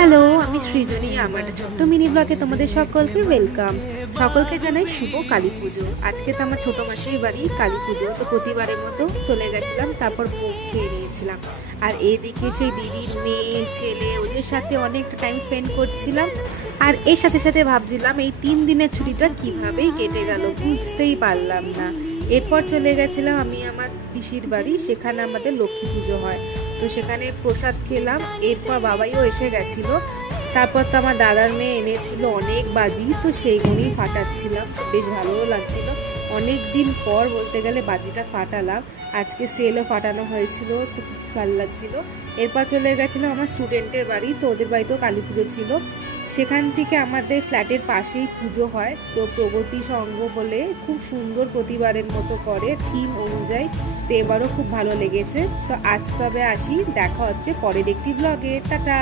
Hello, আমি সৃজনী। আমার ছোট্ট মিনি ব্লগে তোমাদের সকলকে ওয়েলকাম। সকলকে জানাই শুভ কালী পুজো। আজকে তো আমার ছোট মাসির বাড়ি কালী পুজো, তো প্রতিবারের মতো চলে গেছিলাম, তারপর ভোগ খেয়ে নিয়েছিলাম। আর এইদিকে সেই দিদির মেয়ে ছেলে ওদের সাথে অনেকটা টাইম স্পেন্ড করছিলাম। আর এর সাথে সাথে ভাবছিলাম এই 3 দিনের ছুটিটা কীভাবেই কেটে গেল বুঝতেই পারলাম না। এরপর চলে গেছিলাম আমি আমার পিসির বাড়ি, সেখানে আমাদের লক্ষ্মী পুজো হয়, তো সেখানে প্রসাদ খেলাম। এরপর বাবাইও এসে গেছিলো। তারপর তো আমার দাদার মেয়ে এনেছিল অনেক বাজি, তো সেইগুলোই ফাটাচ্ছিলাম, বেশ ভালোও লাগছিল। অনেক দিন পর বলতে গেলে বাজিটা ফাটালাম। আজকে সেলও ফাটানো হয়েছিল, তো খুব ভালো লাগছিল। এরপর চলে গেছিলাম আমার স্টুডেন্টের বাড়ি, তো ওদের বাড়িতেও কালী পুজো ছিল। সেখান থেকে আমাদের ফ্ল্যাটের পাশেই পুজো হয়, তো প্রগতি সংঘ বলে খুব সুন্দর প্রতিবারের মতো করে থিম অনুযায়ী, তো এবারও খুব ভালো লেগেছে। তো আজ তবে আসি, দেখা হচ্ছে পরের একটি ব্লগে। টাটা।